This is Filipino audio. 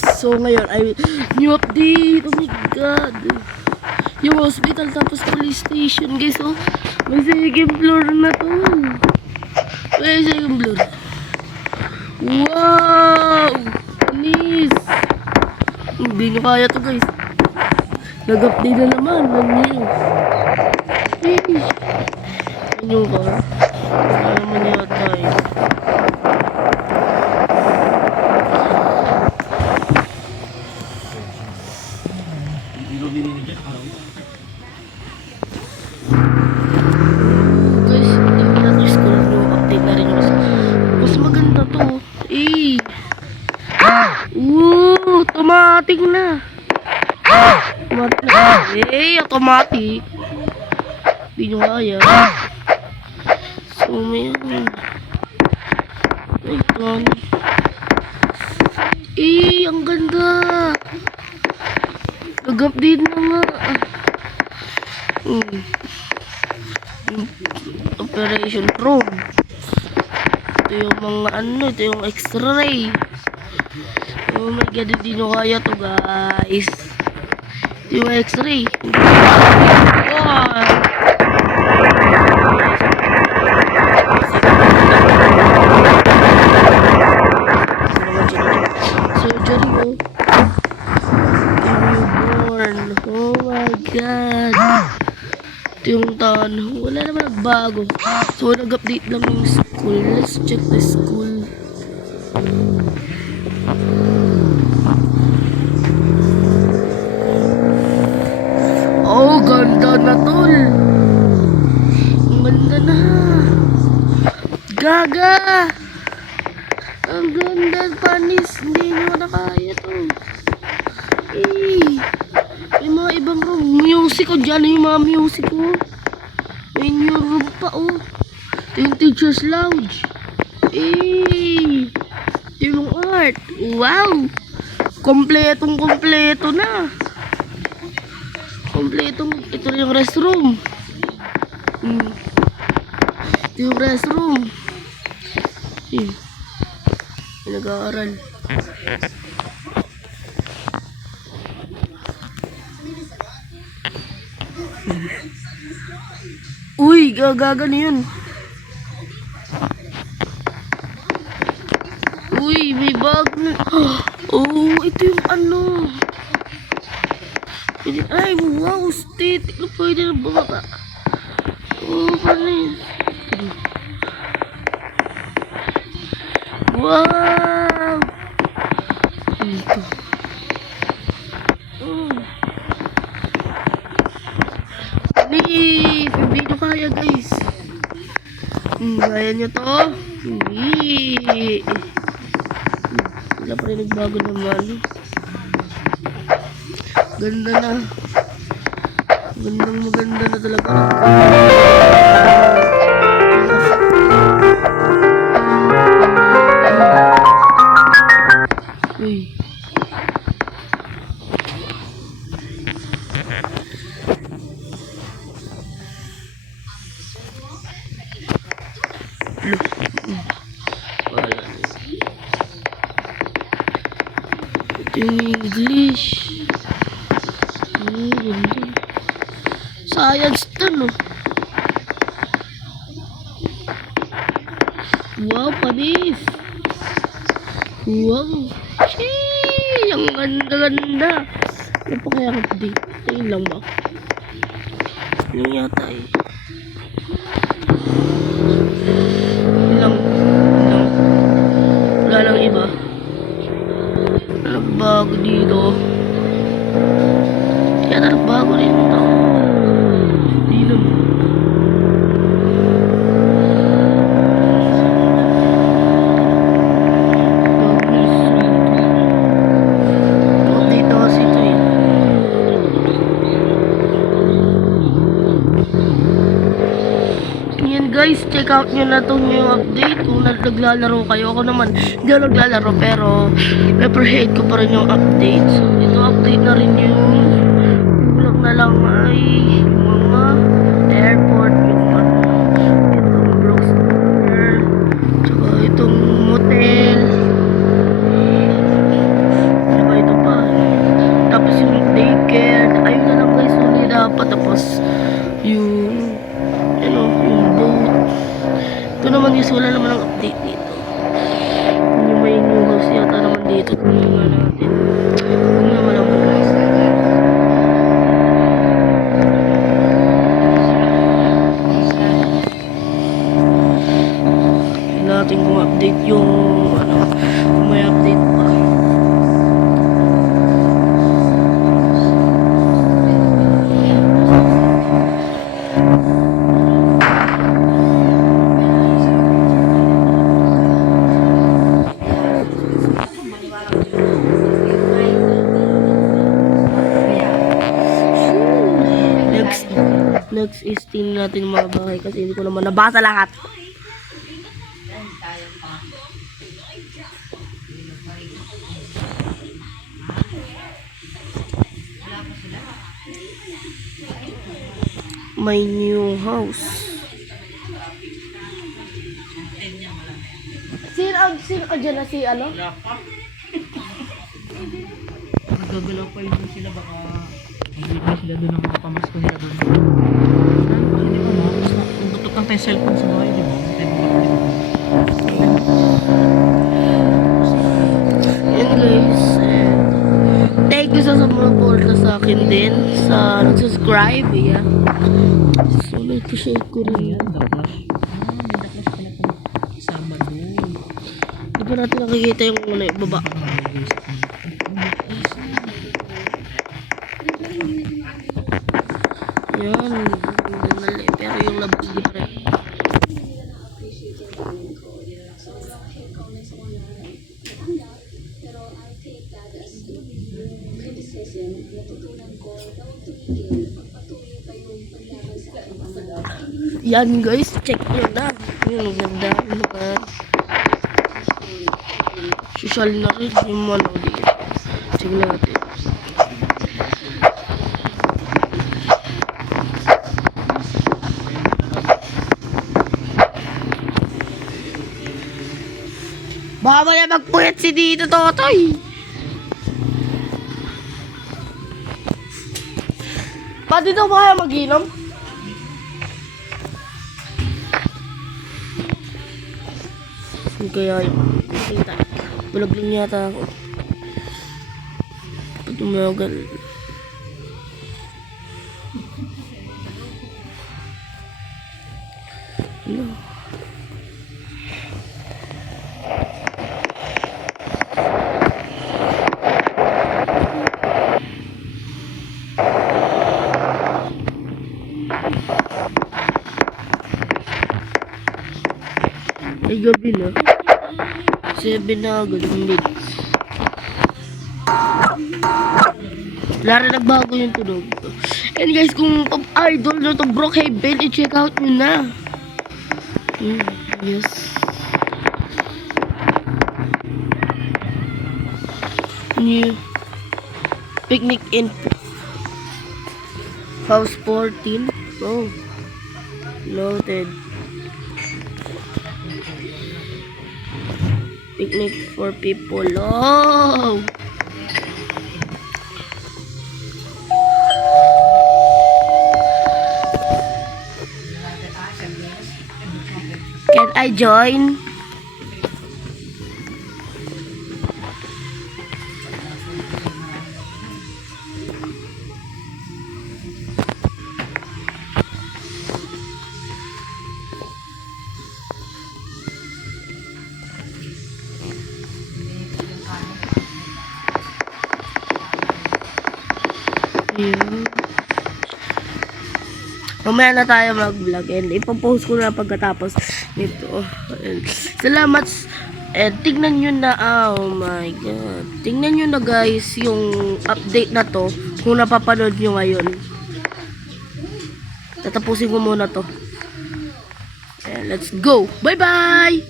So ngayon ay new update. Oh my god. Yung hospital tapos police station guys. Oh, may second floor na to. May second floor. Wow! Anis! Hindi nyo kaya to guys. Nag-update na naman. Ano yung car? Wala naman yata eh. Guys, hindi na to school. Update na rin yung mas maganda to. Eh! Automatic na. Automatic na. Automatic. Hindi nyo kaya. So, may ang ganda. Nag-update na nga. Operation room. Ito yung mga ito yung x-ray. Oh my god, hindi nyo kaya to guys. Ito yung x-ray. Surgery mo. Newborn. Oh my god. Ito yung taon. Wala naman nagbago. So nag-update lang yung school. Let's check the school. Oh, ganda na tol. Ang ganda na. Gaga. Ang ganda, panis. Hindi nyo na kaya to. Eh. May mga ibang room. Music ko dyan. Yung mga music ko. May new room pa oh. Ito yung teacher's lounge. Eh. Ito yung art. Wow. Kompletong kompleto na. Kompletong. Ito yung restroom. Ito yung restroom. Eh. Nag-aaral. Uy, gaga na yun. Uy, may bag na. Oh, ito yung ano. Ay, wow, state. Pwede na bumaba. Oh, paano yun? Wow! Dito. Hindi nyo kaya guys. Kaya nyo to? Hindi. Wala pa rin nagbago naman. Ganda na. Gandang maganda na talaga. Uy. Wala. Ito yung English. Ganda. Science to no. Wow, panis. Wow. Shee! Ang ganda-ganda. Ano pa kaya update? Ayun lang ba? Yung yata eh. Wala lang iba. Nagbago dito. Yata nagbago rin ito. Hindi naman. Guys, check out nyo na itong new update kung naglalaro kayo. Ako naman, hindi ako naglalaro pero na-appreciate ko pa rin yung update. So, ito update na rin yung kulang na lang ay yung mga airport, yung itong Brookstar, tsaka itong motel. Diba Ikot muna natin. Huwag na walang guys. Natin kung update yung kung may update pa. Next is tingnan natin mga bahay kasi hindi ko naman nabasa lahat. My new house. Sino dyan na si ano? Nagagalaw pa yun sila, baka hindi na sila doon ang makapamasko nila doon. Hindi ba mo? Butok lang tayo cellphone sa bahay, di ba? Yan guys, thank you sa sumuporta sa akin din, sa nag-subscribe, yeah. So, na-appreciate ko rin yan. May daklas pala itong kasama doon. Di ba natin nakikita yung baba? Yan, mali, pero yung labas di pa rin. Yan guys, check nyo na. Yung ganda naman. Social na rin yung ano dito. Check natin. Baka ba na magpuyat si Dito Totoy? Pa dito ba kaya mag-inom? Saan kaya yun? Kita. Bulag lang yata ako. Tumagal. Ano? Ay, gabi na. 7 na agad yung minutes. Wala rin nagbago yung tunog. And guys, kung idol na to Brookhaven, i-check out nyo na. Yes. New picnic info. House 14. Oh. Noted. Picnic for people. Oh! Can I join? Yeah. Mamaya na tayo mag-vlog and ipopost ko na pagkatapos nito. Salamat and tingnan nyo na, oh my god, tingnan nyo na guys yung update na to kung napapanood nyo ngayon. Tatapusin ko muna to and let's go, bye bye.